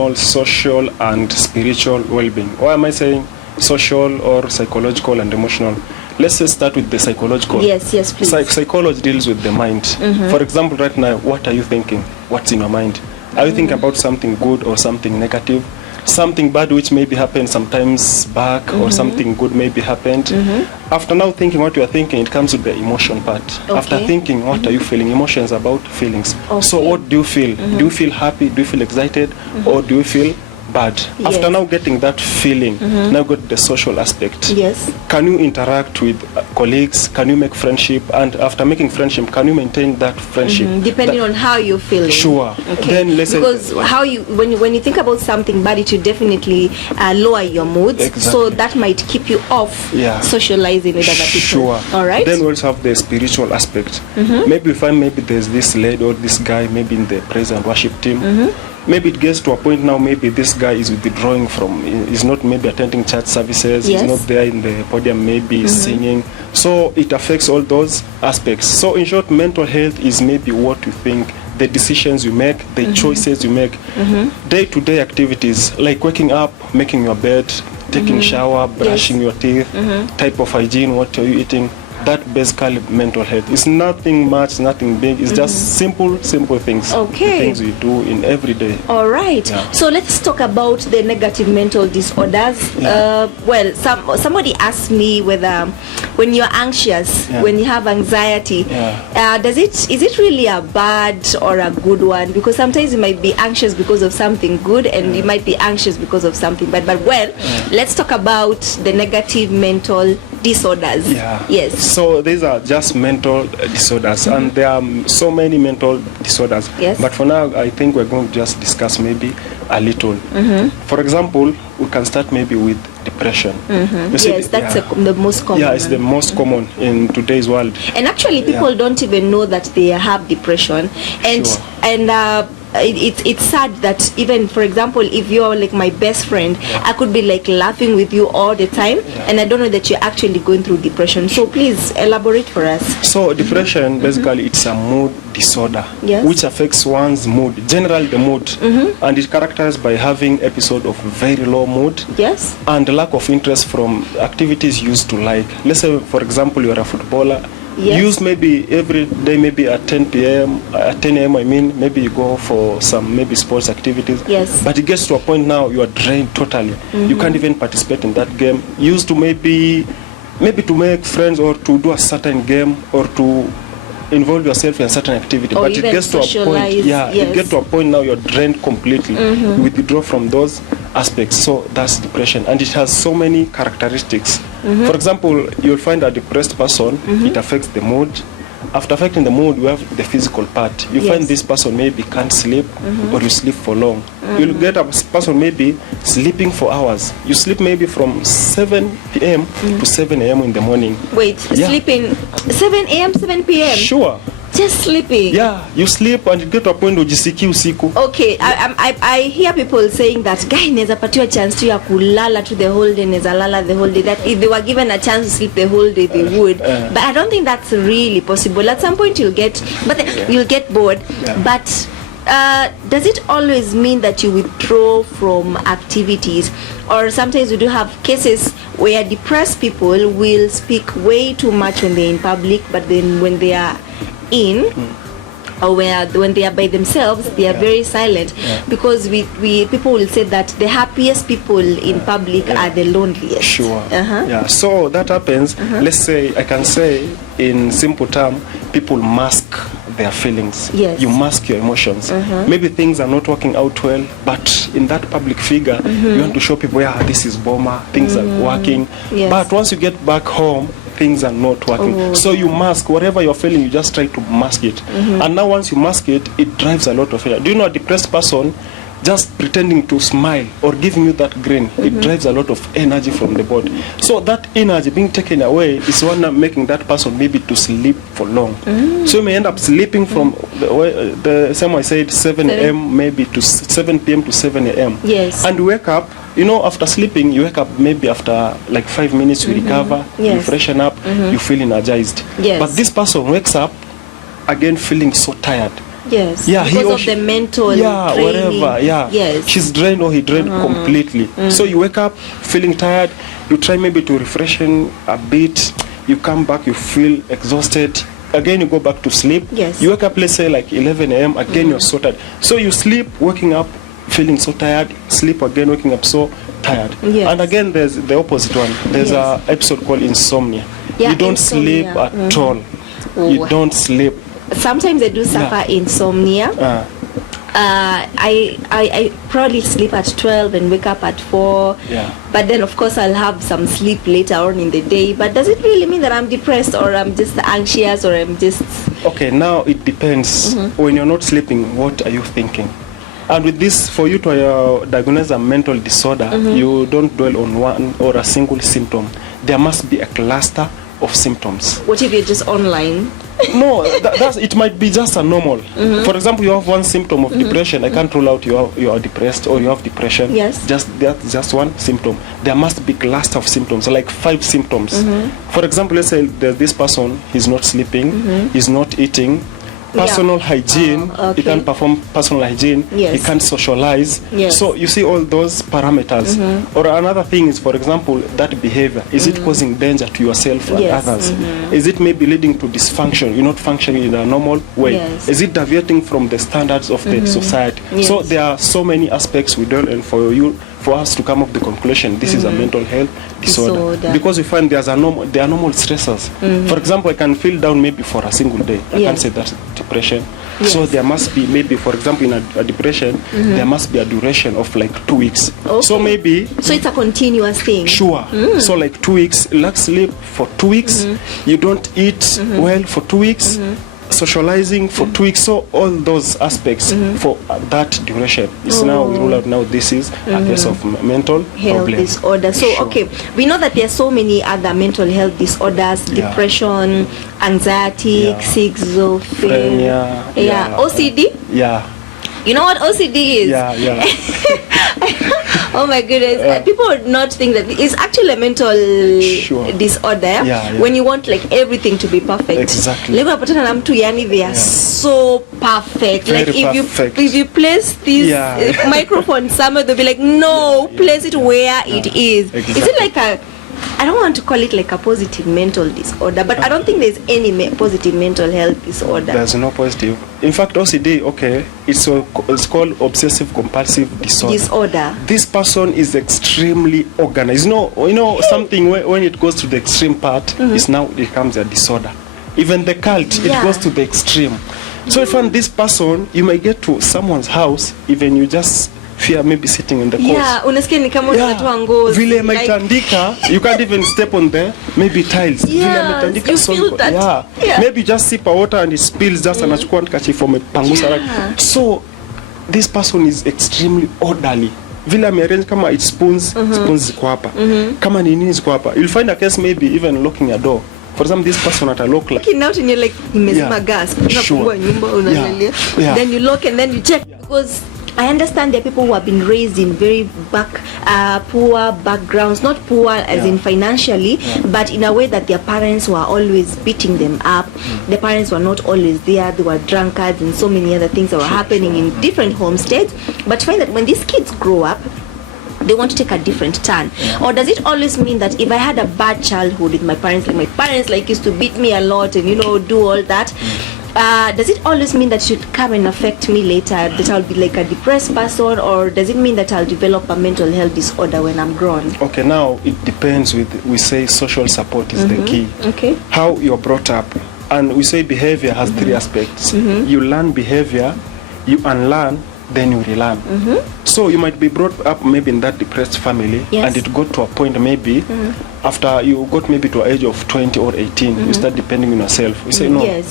emotional, social, and spiritual well-being. Why am I saying social or psychological and emotional? Let's just start with the psychological. Yes, please. Psychology deals with the mind. For example, right now, what are you thinking? What's in your mind? Are you thinking about something good or something negative? Something bad which maybe happened sometimes back, or something good maybe happened. After now thinking what you are thinking, it comes with the emotion part. Okay. After thinking, what are you feeling? Emotions about feelings. Okay. So what do you feel? Do you feel happy? Do you feel excited? Or do you feel bad? Yes. After now getting that feeling, now got the social aspect. Yes. Can you interact with colleagues? Can you make friendship? And after making friendship, can you maintain that friendship? Depending on how you're feeling. Sure. Okay. Then let's because say, how you when you think about something bad, it will definitely lower your moods. Exactly. So that might keep you off socializing with other people. Sure. All right. Then we also have the spiritual aspect. Maybe we find maybe there's this lady or this guy maybe in the praise and worship team. Maybe it gets to a point now, maybe this guy is withdrawing from, is not maybe attending church services, Yes. he's not there in the podium, maybe singing. So it affects all those aspects. So in short, mental health is maybe what you think, the decisions you make, the choices you make, day-to-day activities, like waking up, making your bed, taking shower, brushing your teeth, type of hygiene, what are you eating. That basically mental health. It's nothing much, nothing big. It's just simple things. Okay. The things we do in every day. All right. Yeah. So let's talk about the negative mental disorders. Well, somebody asked me whether when you're anxious, when you have anxiety, is it really a bad or a good one? Because sometimes you might be anxious because of something good, and you might be anxious because of something bad. But let's talk about the negative mental disorders. Yes. So these are just mental disorders, and there are so many mental disorders. Yes. But for now, I think we're going to just discuss maybe a little. For example, we can start maybe with depression. You see, Yes, that's the most common. Yeah, it's the most common in today's world. And actually, people don't even know that they have depression. And it's sad that even, for example, if you're like my best friend, I could be like laughing with you all the time, and I don't know that you're actually going through depression. So please elaborate for us. So depression, basically, it's a mood disorder which affects one's mood, generally the mood, and it's characterized by having episode of very low mood and lack of interest from activities you used to like. Let's say, for example, you're a footballer. Use maybe every day, maybe at 10 p.m., at 10 a.m. maybe you go for some maybe sports activities. But it gets to a point now you are drained totally. You can't even participate in that game. You used to maybe to make friends or to do a certain game or to involve yourself in a certain activity. Or but it gets to a point, it gets to a point now you're drained completely. You withdraw from those aspects. So that's depression, and it has so many characteristics. For example, you'll find a depressed person, it affects the mood. After affecting the mood, we have the physical part. You find this person maybe can't sleep, or you sleep for long. You'll get a person maybe sleeping for hours. You sleep maybe from 7 p.m. to 7 a.m. in the morning. Wait, sleeping 7 a.m., 7 p.m.? Sure. Just sleeping? Yeah, you sleep and you get to a point ujisiki usiku. Okay, I hear people saying that guy neza patiwa chance to ya kulala to the whole day, neza lala the whole day, that if they were given a chance to sleep the whole day they would. But I don't think that's really possible. At some point you'll get bored. But does it always mean that you withdraw from activities? Or sometimes we do have cases where depressed people will speak way too much when they're in public, but then when they are or when they are by themselves, they are very silent, because we people will say that the happiest people in public are the loneliest. So that happens. Let's say, I can say in simple term, people mask their feelings. You mask your emotions. Maybe things are not working out well, but in that public figure, you want to show people, this is Boma, things are working. But once you get back home, things are not working. So you mask whatever you're feeling, you just try to mask it. And now once you mask it, it drives a lot of fear. Do you know a depressed person just pretending to smile or giving you that grin, it drives a lot of energy from the body. So that energy being taken away is one making that person maybe to sleep for long. So you may end up sleeping from the same I said 7 a.m. maybe to 7 p.m. to 7 a.m. And you wake up, after sleeping, you wake up maybe after like 5 minutes, you recover, you freshen up, you feel energized. But this person wakes up again feeling so tired. Yes. Yeah, because of the mental training. Whatever. Yeah. Yes. She's drained or he drained completely. So you wake up feeling tired. You try maybe to refreshen a bit. You come back, you feel exhausted. Again, you go back to sleep. Yes. You wake up, let's say like 11 a.m. Again, you're so tired. So you sleep, waking up, feeling so tired. Sleep again, waking up so tired. Yes. And again, there's the opposite one. There's a episode called insomnia. Yeah, you don't insomnia. sleep at all. You don't sleep. Sometimes I do suffer insomnia. I probably sleep at 12 and wake up at 4. Yeah. But then of course I'll have some sleep later on in the day. But does it really mean that I'm depressed or I'm just anxious or I'm just... Okay, now it depends. When you're not sleeping, what are you thinking? And with this, for you to diagnose a mental disorder, you don't dwell on one or a single symptom. There must be a cluster of symptoms. What if you're just online? No, it might be just a normal. For example, you have one symptom of depression. I can't rule out you are depressed or you have depression. Yes. That's just one symptom. There must be cluster of symptoms, like 5 symptoms. For example, let's say there's this person, he's not sleeping, he's not eating. Personal hygiene, he can't perform personal hygiene, he can't socialize. So you see all those parameters. Or another thing is, for example, that behavior, is it causing danger to yourself and others? Is it maybe leading to dysfunction? You're not functioning in a normal way. Is it deviating from the standards of the society? So there are so many aspects we don't, and for us to come up with the conclusion, this is a mental health disorder. Because we find there are normal stressors. For example, I can feel down maybe for a single day. I can't say that's depression. So there must be maybe, for example, in a depression, there must be a duration of like 2 weeks. So maybe... So it's a continuous thing? Sure. So like 2 weeks, lack sleep for 2 weeks, you don't eat well for 2 weeks, socializing for 2 weeks. So all those aspects for that duration is now we rule out now this is a case of mental health disorder. So okay, we know that there are so many other mental health disorders: depression, anxiety, schizophrenia, OCD. You know what OCD is? Oh my goodness. People would not think that it's actually a mental disorder when you want like everything to be perfect. Exactly. Like unapatana na mtu yani they are so perfect. Very like perfect. if you place this microphone somewhere, they'll be like, no, place it where it is. Is it like I don't want to call it like a positive mental disorder, but I don't think there's any positive mental health disorder. There's no positive. In fact, OCD, it's called obsessive compulsive disorder. This person is extremely organized. You know something when it goes to the extreme part, it now becomes a disorder. Even the cult, it goes to the extreme. So if this person, you might get to someone's house, even you just fear maybe sitting in the course. Unasikia ni kama unatoa ngozi. Vile ametandika, you can't even step on the maybe tiles. Vile ametandika so maybe just sip a water and it spills, just anachukua handkerchief amepangusa. So this person is extremely orderly. Vile amearrange kama it's spoons ziko hapa. Kama ni nini ziko hapa. You'll find a case maybe even locking a door. For example, this person at a lock like out and you're like nimezima gas. Unafungua nyumba unaangalia. Then you lock and then you check because I understand there are people who have been raised in very poor backgrounds, not poor as in financially, but in a way that their parents were always beating them up. The parents were not always there. They were drunkards and so many other things that were happening in different homesteads. But find that when these kids grow up, they want to take a different turn. Or does it always mean that if I had a bad childhood with my parents used to beat me a lot and do all that, does it always mean that it should come and affect me later, that I'll be like a depressed person, or does it mean that I'll develop a mental health disorder when I'm grown? Okay, now it depends. We say social support is the key. Okay. How you're brought up. And we say behavior has 3 aspects. You learn behavior, you unlearn, then you relearn. So you might be brought up maybe in that depressed family, and it got to a point maybe after you got maybe to an age of 20 or 18, you start depending on yourself. You say, no,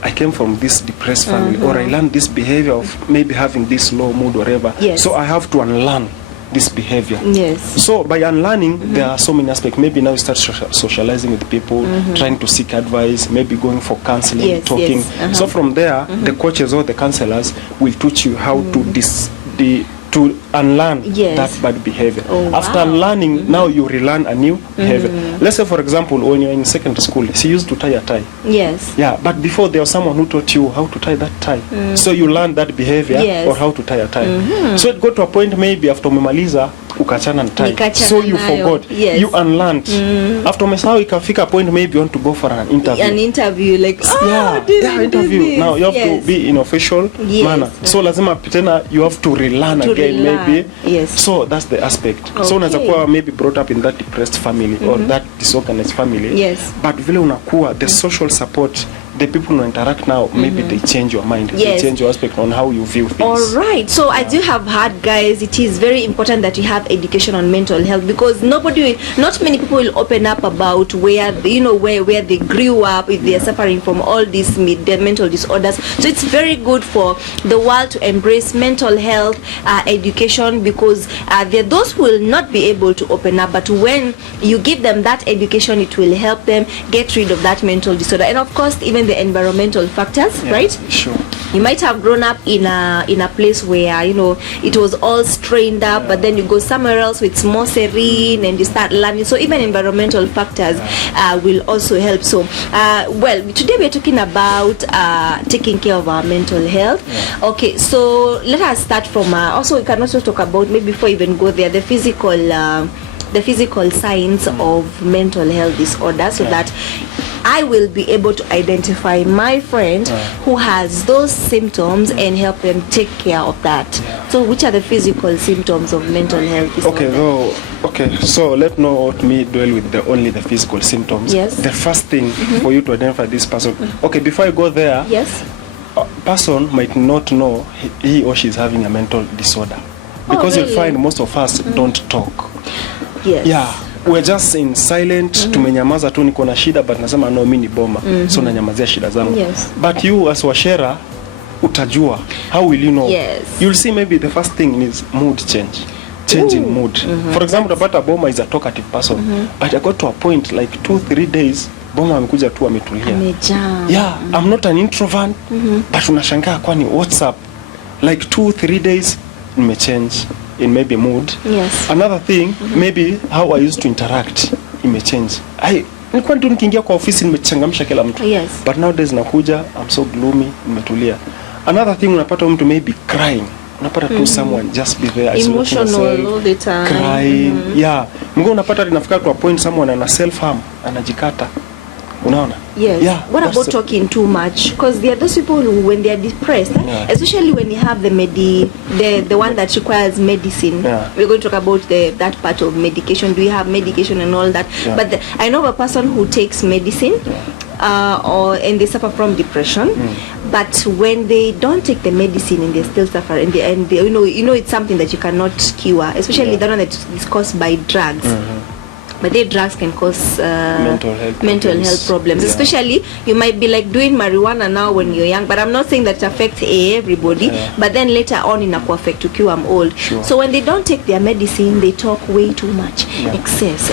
I came from this depressed family, or I learned this behavior of maybe having this low mood or whatever. So I have to unlearn this behavior. So by unlearning, there are so many aspects. Maybe now you start socializing with people, trying to seek advice, maybe going for counseling, talking. So from there, the coaches or the counselors will teach you how to unlearn that bad behavior. After unlearning, now you relearn a new behavior. Let's say for example when you're in secondary school, she used to tie a tie. Yes. Yeah, but before there was someone who taught you how to tie that tie. So you learned that behavior or how to tie a tie. So it got to a point maybe after umemaliza ukachana na tie. So you forgot. Yes. You unlearned. After umesahau ikafika point maybe you want to go for an interview. An interview like interview. Now you have to be in official manner. So lazima tena you have to relearn again maybe. Yes. So that's the aspect. So unaweza kuwa maybe brought up in that depressed family or that disorganized family. Yes. But vile unakuwa the social support, the people who interact now, maybe they change your mind. They change your aspect on how you view things. All right. So I do have heard, guys, it is very important that you have education on mental health, because not many people will open up about where where they grew up, if they are suffering from all these mental disorders. So it's very good for the world to embrace mental health education, because there are those who will not be able to open up, but when you give them that education, it will help them get rid of that mental disorder. And of course, even the environmental factors, right? Sure. You might have grown up in a place where it was all strained up, but then you go somewhere else with more serene and you start learning. So even environmental factors will also help. So well, today we are talking about taking care of our mental health. Okay, so let us start from also we can also talk about, maybe before we even go there, the physical signs of mental health disorder, so that I will be able to identify my friend who has those symptoms and help them take care of that. So which are the physical symptoms of mental health disorder? Okay, so let not me dwell with only the physical symptoms. Yes. The first thing for you to identify this person. Okay, before I go there, yes, a person might not know he or she is having a mental disorder, because really? you'll find most of us don't talk. Yes. Yeah. We're just in silent, tumenyamaza tu, niko na shida but nasema no, mimi ni Boma, so nanyamazia shida zangu. Yes. But you as WACHERA utajua. How will you know? Yes. You'll see maybe the first thing is mood change. Change in mood. For example, utapata Boma is a talkative person, but I got to a point like 2-3 days Boma amekuja tu ametulia. Yeah, I'm not an introvert, but unashangaa kwani what's up? Like 2-3 days nimechange in maybe mood. Yes. Another thing, maybe how I used to interact imechange. Nilikuwa tu nikiingia kwa ofisi nimechangamsha kila mtu. Yes. But nowadays nakuja I'm so gloomy, nimetulia. Another thing, unapata mtu maybe crying. Unapata tu someone just be there emotional all the time. Crying. Yeah. Mungu unapata linafika to a point someone ana self harm, anajikata. Unaona? Yes. Yeah, what about talking too much? Because there are those people who, when they are depressed, especially when you have the one that requires medicine. We're going to talk about that part of medication. Do you have medication and all that? But I know of a person who takes medicine, and they suffer from depression. But when they don't take the medicine and they still suffer, and they it's something that you cannot cure, especially the one that is caused by drugs. But their drugs can cause mental health problems. Especially, you might be like doing marijuana now when you're young, but I'm not saying that it affects everybody, but then later on it will affect you. I'm old. Sure. So when they don't take their medicine, they talk way too much. Excess.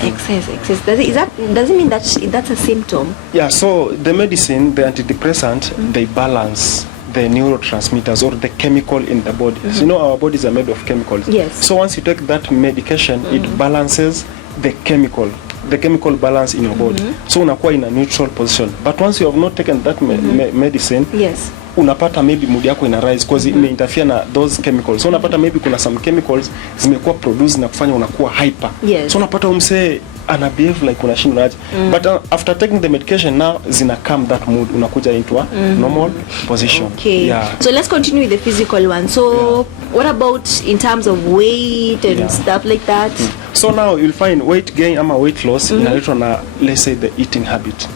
Does it mean that that's a symptom? Yeah, so the medicine, the antidepressant, they balance the neurotransmitters or the chemical in the body. So, you know, our bodies are made of chemicals. Yes. So once you take that medication, it balances the chemical balance in your body. So unakuwa in a neutral position. But once you have not taken that medicine, unapata maybe mood yako ina rise because it may interfere na those chemicals. So unapata maybe kuna some chemicals zimekuwa produced na kufanya unakuwa hyper. So unapata umse ana behave like unashinda aje. But after taking the medication now zina calm that mood, unakuja into a normal position. Okay. Yeah. So let's continue with the physical one. So what about in terms of weight and stuff like that? So now you'll find weight gain ama weight loss inaletwa na, let's say, the eating habit.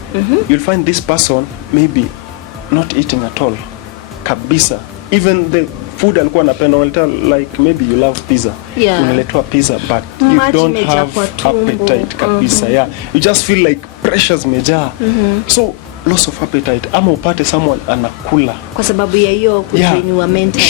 You'll find this person maybe not eating at all kabisa. Even the food alikuwa anapenda, like maybe you love pizza, unaletwa pizza but you don't have appetite kabisa. You just feel like pressures mejaa. So loss of appetite, ama upate someone anakula kwa sababu ya hiyo kutrainiwa mentally.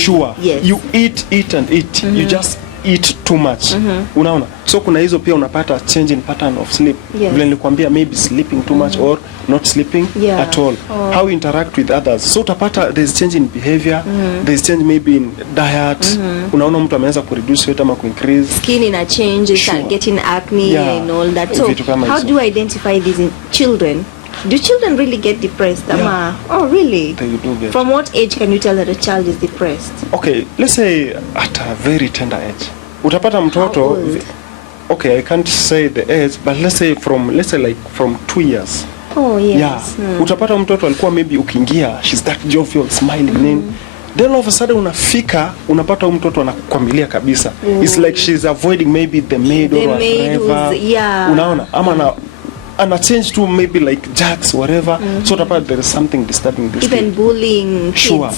You eat and eat. You just eat too much. Unaona, so kuna hizo pia unapata change in pattern of sleep. Vile nilikwambia, maybe sleeping too much or not sleeping at all. How you interact with others, so utapata there's change in behavior, there's change maybe in diet. Unaona mtu ameanza ku reduce weight ama ku increase, skin ina change, start getting acne and all that. So how do you identify these in children? Do children really get depressed? Oh, really? They do get. From what age can you tell that a child is depressed? Okay, let's say at a very tender age. Utapata mtoto, okay, I can't say the age, but let's say from 2 years. Oh, yes. Utapata mtoto alikuwa maybe ukiingia, she's that jovial, smiling, then all of a sudden unapata mtoto anakukwamilia kabisa. It's like she's avoiding maybe the maid or whatever. Unaona, ama and a change to maybe like jacks, whatever. So there is something disturbing this even kid. Bullying kids. Sure.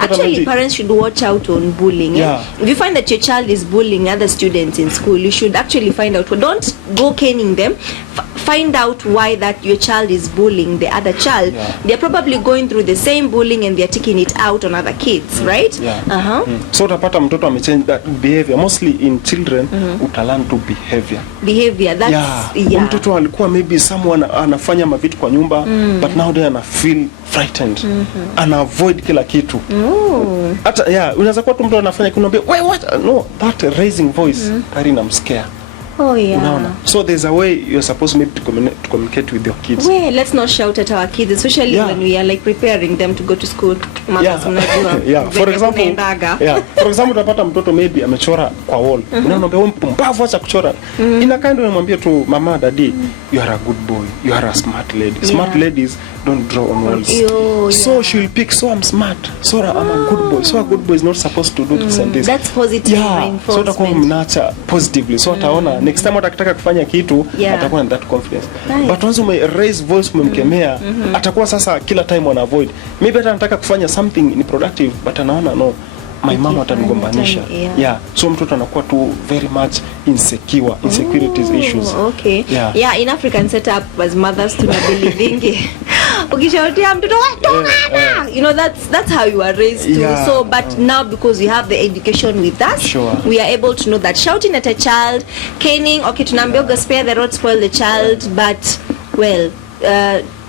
Actually, parents should watch out on bullying. If you find that your child is bullying other students in school, you should actually find out. Don't go caning them. Find out why that your child is bullying the other child. They're probably going through the same bullying and they're taking it out on other kids, right? So utapata mtoto amechange that behavior. Mostly in children, utalearn to behavior. That's mtoto alikuwa maybe someone anafanya mavitu kwa nyumba, but now they ana feel frightened, ana avoid kila kitu. Hata unaweza kuwa mtu anafanya kuniambia wait what, no, that raising voice carry na scare. Unaona? So there's a way you're supposed maybe to communicate with your kids. Well, let's not shout at our kids, especially when we are like preparing them to go to school. For example, utapata mtoto maybe amechora kwa wall. Unaambia wewe mpumbavu, acha kuchora. Inakaa ndio unamwambia tu mama, daddy, you are a good boy, you are a smart lady. Smart ladies don't draw on walls. So she will pick, so I'm smart, so I'm a good boy. So a good boy is not supposed to do this and this. That's positive reinforcement. So utakuwa mnacha positively. So ataona next time atakitaka kufanya kitu, atakuwa na that confidence. But once you raise voice, umemkemea, atakuwa sasa kila time ana avoid. Maybe anataka kufanya something ni productive, but anaona no, my mama atanigombanisha. So mtoto anakuwa tu very much insecurities issues. In African setup as mothers tunabelieving ukishautia mtoto you know, that's how you are raised too. So but now because we have the education with us, we are able to know that shouting at a child, caning, okay, tunaambia spare the rod, spoil the child, but well,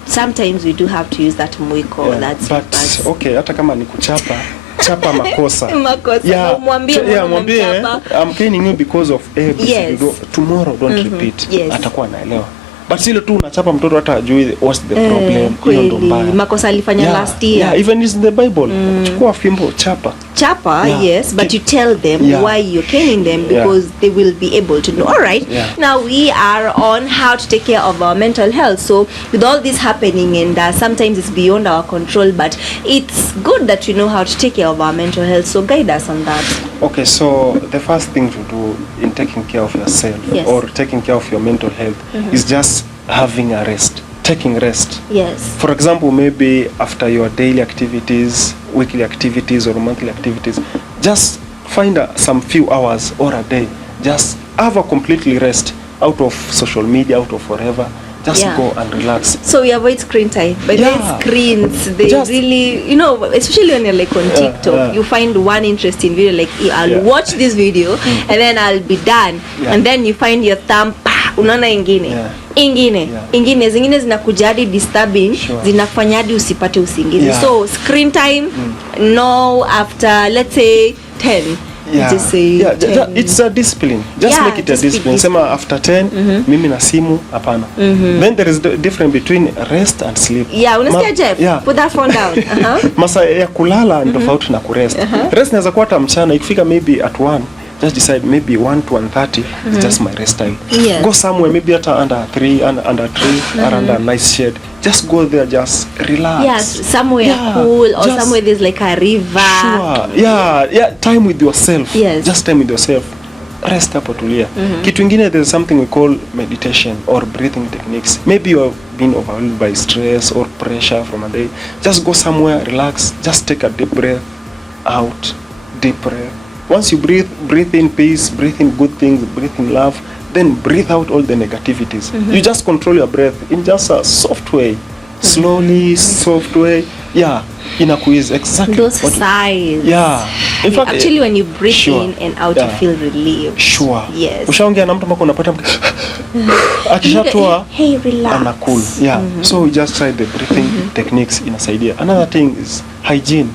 sometimes we do have to use that mwiko. But okay, hata kama ni kuchapa makosa. Mwambie I'm caning you because of A, B, tomorrow don't repeat. Atakuwa anaelewa. But sile tu unachapa mtoto hata ajui what's the problem. Hiyo ndo mbaya. Makosa alifanya last year. Even is in the Bible. Chukua fimbo, chapa. Yes, but you tell them why you're caning them, because they will be able to know. All right. Now we are on how to take care of our mental health. So with all this happening, and sometimes it's beyond our control, but it's good that we know how to take care of our mental health. So guide us on that. Okay, so the first thing to do in taking care of yourself or taking care of your mental health is just having a rest, taking rest. For example, maybe after your daily activities, weekly activities or monthly activities, just find some few hours or a day, just have a completely rest out of social media, out of whatever. Just go and relax. So we avoid screen time. But then screens, they just really, you know, especially when you're like on TikTok, you find one interesting video, like I'll watch this video and then I'll be done. And then you find your thumb, unaona ingine zingine zinakuja hadi disturbing, zinafanya hadi usipate usingizi. So screen time, no, after let's say 10. Just say 10. It's a discipline. Just make it a discipline. Sema after 10, mimi na simu hapana. Then there is the difference between rest and sleep. Unasikia Jeff? Put that phone down. Masa ya kulala ni tofauti na kurest. Rest inaweza kuwa hata mchana, ikifika maybe at 1. Just decide maybe 1 to 1:30 is just my rest time. Go somewhere maybe at under 3 or under a nice shade. Just go there, just relax. Somewhere cool or somewhere there's like a river. Time with yourself. Just time with yourself. Rest hapo tulia. Kitu ingine, there's something we call meditation or breathing techniques. Maybe you have been overwhelmed by stress or pressure from a day. Just go somewhere, relax, just take a deep breath out, deep breath. Once you breathe in peace, breathe in good things, breathe in love, then breathe out all the negativities. You just control your breath in just a soft way, slowly, soft way. yeah, inakuiz exactly those sighs. Yeah, in fact, actually when you breathe sure, in and out, you feel relieved. Sure. Yes. Ushaongea na mtu mpaka unapata akishatoa hey, relax. Ana cool. Yeah. So we just try the breathing techniques inasaidia. Another thing is hygiene.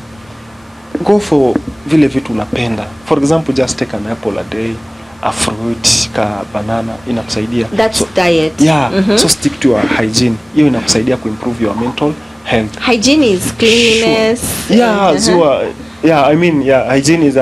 Go for vile vitu unapenda. For example, just take an apple a day, a fruit, ka banana, inakusaidia. That's diet. Yeah. So stick to your hygiene. Hiyo inakusaidia kuimprove your mental health. Hygiene is cleanliness. Sure. Yeah, yeah, I mean, yeah, hygiene is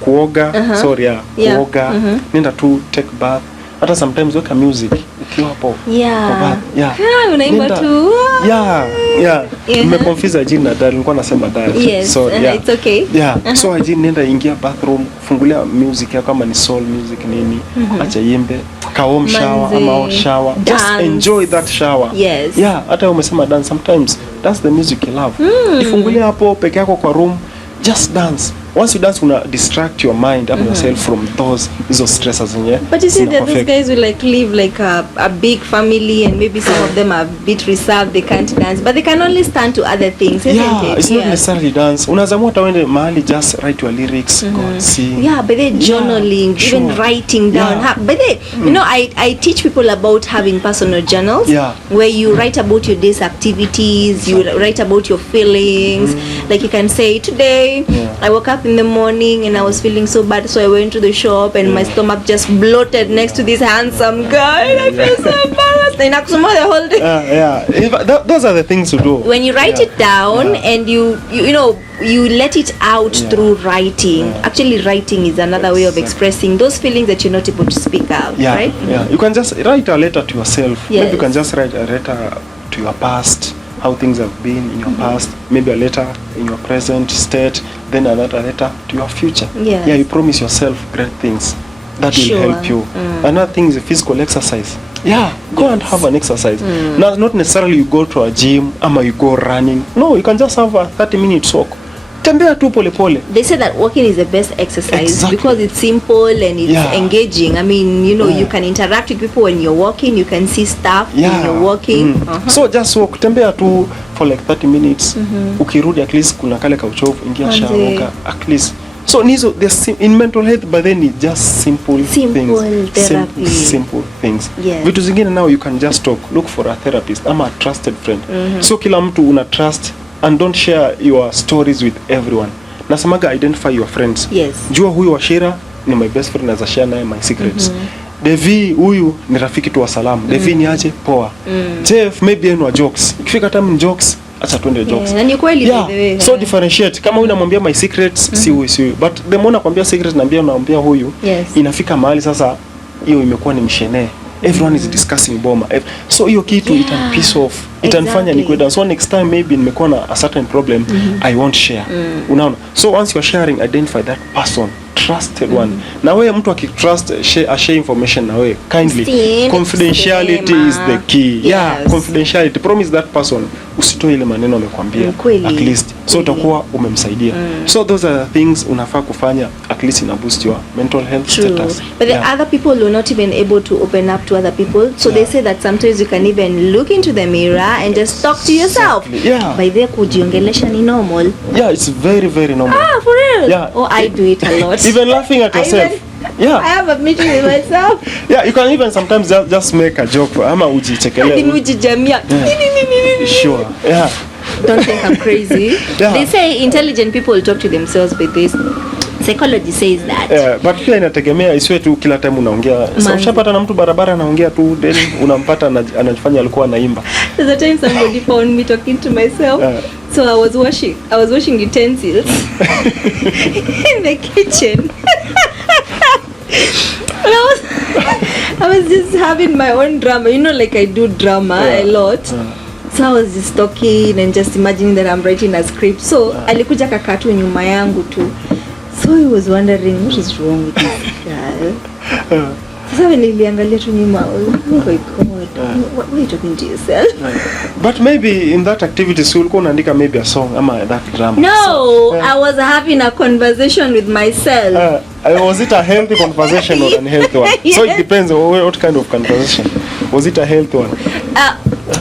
kuoga, sorry, kuoga, nenda tu take bath. Hata sometimes weka music ukiwa hapo. Yeah. Yeah. Unaimba tu. Yeah. Nimeconfuse hygiene na diet, nilikuwa nasema diet. Yes. So yeah. It's okay. Yeah. So hygiene, nenda ingia bathroom, fungulia music yako kama ni soul music nini, acha imbe, warm shower ama hot shower. Just enjoy that shower. Yes. Yeah, hata umesema dance, sometimes that's the music you love. Ifungulia hapo peke yako kwa room, just dance. Once you dance, una distract your mind and yourself from those stresses. But you see that those guys will like live like a big family, and maybe some of them are a bit reserved, they can't dance, but they can only stand to other things, isn't it? It's not necessarily dance. Unazamua hata wende mahali, just write your lyrics, go and sing. Yeah, but they're journaling, even writing down. But they, you know, I teach people about having personal journals, where you write about your day's activities, you write about your feelings. Like you can say, today I woke up in the morning and I was feeling so bad, so I went to the shop and my stomach just bloated next to this handsome guy, and I feel so embarrassed. And the whole day. Those are the things to do. When you write it down and you know, you let it out through writing. Actually, writing is another way of expressing those feelings that you're not able to speak out, right? Yeah. You can just write a letter to yourself. Maybe you can just write a letter to your past, how things have been in your past, maybe a letter in your present state, then another letter to your future. Yes. Yeah, you promise yourself great things that will help you. Another thing is a physical exercise. Yeah, go and have an exercise. Now, not necessarily you go to a gym or you go running. No, you can just have a 30-minute walk. Tembea tu pole pole. They say that walking is the best exercise because it's simple and it's engaging. I mean, you know, you can interact with people when you're walking, you can see stuff when you're walking. So just walk, tembea tu for like 30 minutes. Ukirudi at least kuna kale ka uchovu, ingia shower at least. So nizo in mental health, but then it's just simple things. Simple things. Yes. Vitu zingine now you can just talk, look for a therapist ama a trusted friend. So kila mtu una trust, and don't share your stories with everyone. Nasemaga identify your friends. Yes. Jua huyu WACHERA ni my best friend, as share naye my secrets. Devi huyu ni rafiki tu wa salamu. Devi ni aje poa. Jeff maybe eno jokes. Ikifika time ni jokes, acha twende jokes. Na ni kweli by the way. So differentiate. Kama huyu namwambia my secrets, si huyu. But the more nakwambia secrets naambia huyu, inafika mahali sasa hiyo imekuwa ni mshene. Everyone is discussing Boma. So hiyo kitu itan piece off. Itanifanya nikuwe down. So next time maybe nimekuwa na a certain problem, I won't share. Unaona? So once you're sharing, identify that person, trusted one. Na wewe mtu akitrust, share information na wewe kindly. Confidentiality is the key. Yeah, confidentiality. Promise that person usitoe ile maneno amekwambia at least. So utakuwa umemsaidia. So those are the things unafaa kufanya at least ina boost your mental health status. But the other people who are not even able to open up to other people. So they say that sometimes you can even look into the mirror and just talk to yourself. By the kujiongelesha ni normal. Yeah, it's very very normal. For real? Yeah. Oh, I do it a lot. Even laughing at yourself. I have a meeting with myself. Yeah, you can even sometimes just make a joke ama ujichekelea. Sure. Yeah. Don't think I'm crazy. They say intelligent people talk to themselves with this. Psychology says that. But pia inategemea, isiwe tu kila time unaongea. So ushapata na mtu barabara anaongea tu, then unampata anajifanya alikuwa anaimba. There's a time somebody found me talking to myself. So I was washing utensils in the kitchen. I was just having my own drama. You know, like I do drama a lot. So I was just talking and just imagining that I'm writing a script. So alikuja kakatu nyuma yangu tu. So he was wondering what is wrong with this girl. Sasa niliangalia tu nyuma. Oh my God. What are you talking to yourself? But maybe in that activity so ulikuwa unaandika maybe a song ama that drama. No, I was having a conversation with myself. Was it a healthy conversation or an unhealthy one? So it depends on what kind of conversation. Was it a healthy one?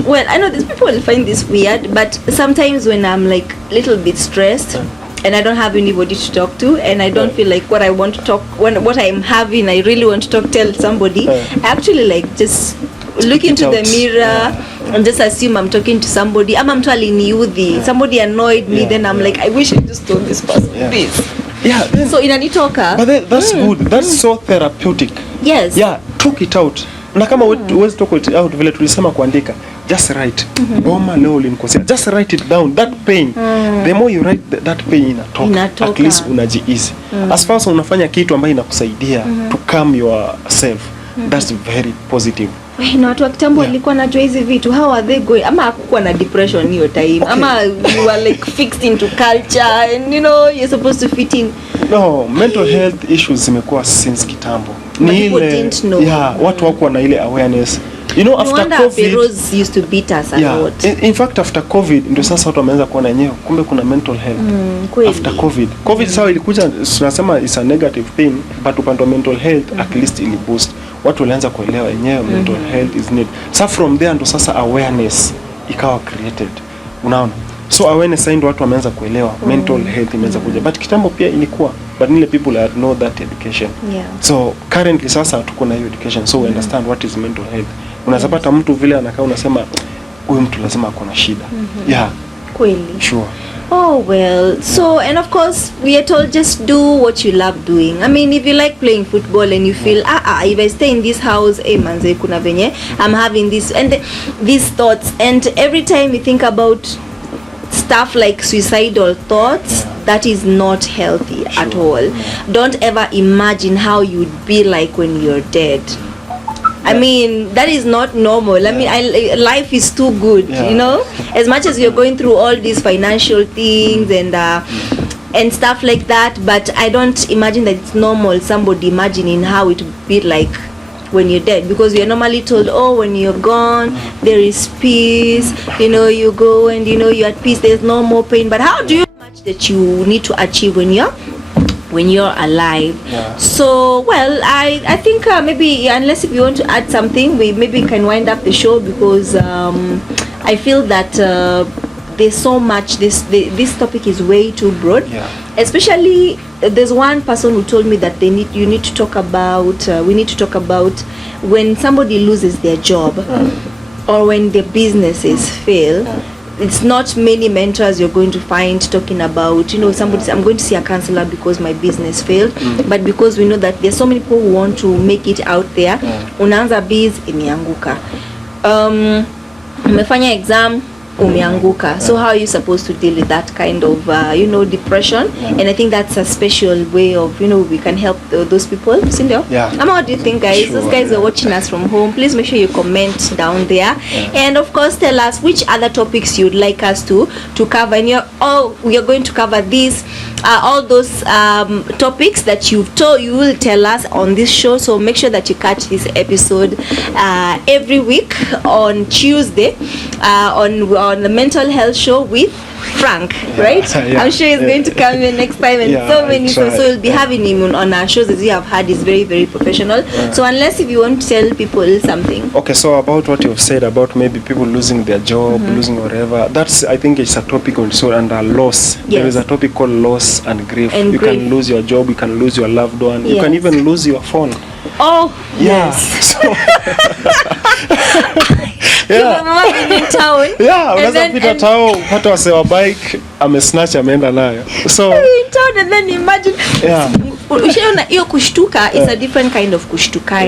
Well, I know these people will find this weird, but sometimes when I'm like a little bit stressed and I don't have anybody to talk to, and I don't feel like what I want to talk, what I'm having, I really want to tell somebody, I actually like just look into the mirror and just assume I'm talking to somebody. I'm telling you somebody annoyed me, then I'm like, I wish I just told this person this. Yeah. So in any talker. But that's good. That's so therapeutic. Yes. Yeah, talk it out. Na kama huwezi talk it out vile tulisema kuandika, just write. Boma leo ulinikosea. Just write it down. That pain. The more you write that pain inatoka. At least unajiizi. As far as unafanya kitu ambayo inakusaidia to calm yourself. That's very positive. Na watu wa kitambo walikuwa najua hizi vitu, how are they going? Ama hakukuwa na depression hiyo time, ama you were like fixed into culture and you're supposed to fit in. No, mental health issues zimekuwa since kitambo. Ni ile watu wako na ile awareness. After COVID, Rose used to beat us a lot. In fact, after COVID ndio sasa watu wameanza kuona yenyewe kumbe kuna mental health. After COVID sawa ilikuja, tunasema is a negative thing, but upande wa mental health at least ili boost. Watu walianza kuelewa yenyewe mental health is need. So from there ndo sasa awareness ikawa created. Unaona? So awareness ndio watu wameanza kuelewa mental health imeanza kuja. But kitambo pia ilikuwa, but nile people had know that education. So currently sasa tuko na hiyo education, so we understand what is mental health. Unazapata mtu vile anakaa unasema huyu mtu lazima akona shida. Kweli. Sure. Oh well, so and of course we are told just do what you love doing. I mean, if you like playing football and you feel if I stay in this house, manze kuna venye I'm having this and these thoughts, and every time you think about stuff like suicidal thoughts, that is not healthy at all. Don't ever imagine how you'd be like when you're dead. I mean, that is not normal. I mean, life is too good, as much as you're going through all these financial things and stuff like that, but I don't imagine that it's normal somebody imagining how it would be like when you're dead, because we are normally told, when you're gone there is peace, you go and you're at peace, there's no more pain. But how do you much that you need to achieve when you're alive? So well, I think maybe unless if you want to add something, we maybe can wind up the show, because I feel that there's so much, this topic is way too broad. Especially there's one person who told me that we need to talk about when somebody loses their job or when their businesses fail. It's not many mentors you're going to find talking about, somebody say, I'm going to see a counselor because my business failed, but because we know that there's so many people who want to make it out there. Unaanza biz imeanguka, umefanya exam umeanguka. So how are you supposed to deal with that kind of depression? And I think that's a special way of we can help those people. Cindy? What do you think, guys? Sure, those guys are watching us from home. Please make sure you comment down there, and of course tell us which other topics you'd like us to cover. And we are going to cover these all those topics that you will tell us on this show. So make sure that you catch this episode every week on Tuesday on the mental health show with Frank, right? I'm sure he's going to come in next time, and so many. So we'll be having him on our shows, as you have heard. He's very, very professional. So unless if you want to tell people something. Okay, so about what you've said about maybe people losing their job, losing whatever, that's, I think it's a topic also under loss. There is a topic called loss and grief. You can lose your job, you can lose your loved one, you can even lose your phone. Oh, yes. So unaweza pita tao hata wasewa bike amesnatch ameenda nayo. So in town, and then imagine ushaona hiyo kushtuka is a different kind of kushtuka.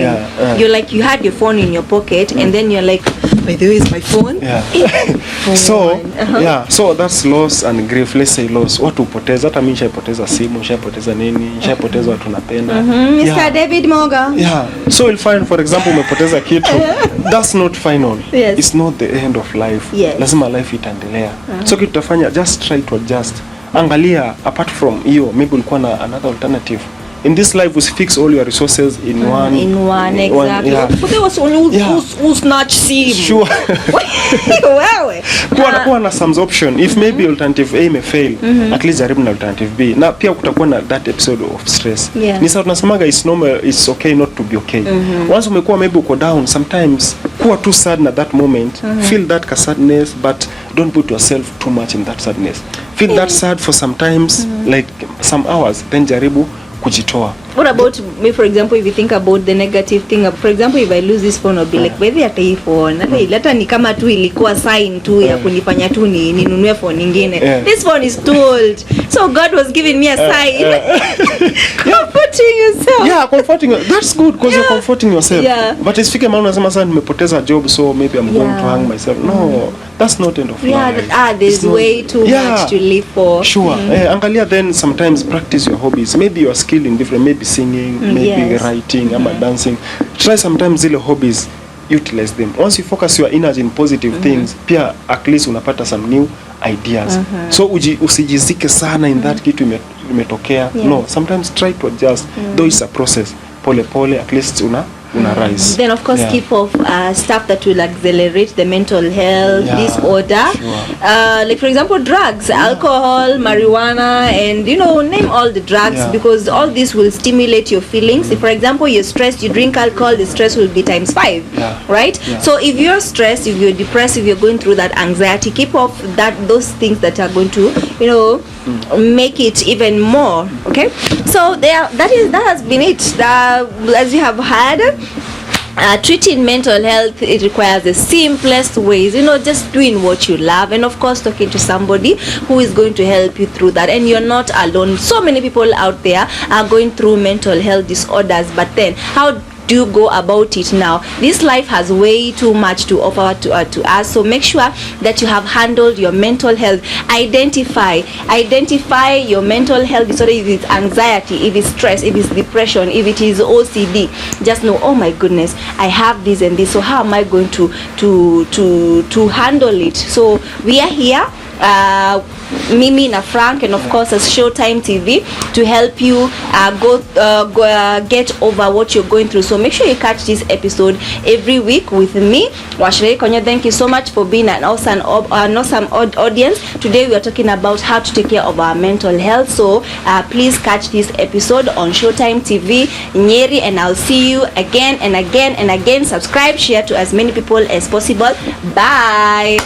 You're like, you had your phone in your pocket and then you're like, by the way, is my phone? So so that's loss and grief. Let's say loss, watu upoteza, hata mimi nishapoteza simu, nishapoteza nini, nishapoteza watu napenda. Mr. David Moga. So you'll find, for example, umepoteza kitu, that's not final. It's not the end of life. Lazima life itaendelea. So kitu tafanya, just try to adjust. Angalia, apart from hiyo, maybe ulikuwa na another alternative. In this life, we fix all your resources in one. Exactly. But there was only who snatch sim. Sure. Wewe. kuwa na some option if maybe alternative A may fail, at least jaribu na alternative B. Na pia kutakuwa na that episode of stress. Ni sawa tunasemaga it's normal, it's okay not to be okay. Once umekuwa maybe uko down, sometimes kuwa too sad na that moment, feel that sadness, but don't put yourself too much in that sadness. Feel that sad for sometimes, like some hours, then jaribu kujitoa. What about me, for example, if you think about the negative thing, for example, if I lose this phone, I'll be like, by the way, phone, hata ni kama tu ilikuwa sign tu ya kunifanya tu ninunue phone nyingine. This phone is too old. So God was giving me a sign. Comforting yourself. Yeah, comforting. That's good because you're comforting yourself. But isifike mahali unasema sasa nimepoteza job, so maybe I'm going to hang myself. No, that's not end of life. There's way too much to live for. Sure. Angalia, then sometimes practice your hobbies. Maybe you are skilled in different, maybe singing, maybe writing, ama dancing. Try sometimes zile hobbies, utilize them. Once you focus your energy in positive things, pia at least unapata some new ideas. So usijizike sana in that kitu imetokea. No, sometimes try to adjust. Though it's a process. Pole pole, at least una rise. Then of course keep off stuff that will accelerate the mental health disorder. Like for example drugs, alcohol, marijuana, and name all the drugs, because all this will stimulate your feelings. If for example you're stressed, you drink alcohol, the stress will be times 5, right? So if you're stressed, if you're depressed, if you're going through that anxiety, keep off those things that are going to make it even more. Okay, so that has been it. As you have heard, treating mental health, it requires the simplest ways, just doing what you love, and of course talking to somebody who is going to help you through that. And you're not alone. So many people out there are going through mental health disorders, but then how do you go about it now? This life has way too much to offer to us, so make sure that you have handled your mental health. Identify your mental health disorder. If it's anxiety, if it's stress, if it's depression, if it is OCD, just know, oh my goodness, I have this and this, so how am I going to handle it? So we are here, Mimi na Frank, and of course as Showtime TV, to help you get over what you're going through. So make sure you catch this episode every week with me, WACHERA. Gikonyo, thank you so much for being an awesome audience. Today we are talking about how to take care of our mental health. So please catch this episode on Showtime TV Nyeri, and I'll see you again and again and again. Subscribe, share to as many people as possible. Bye.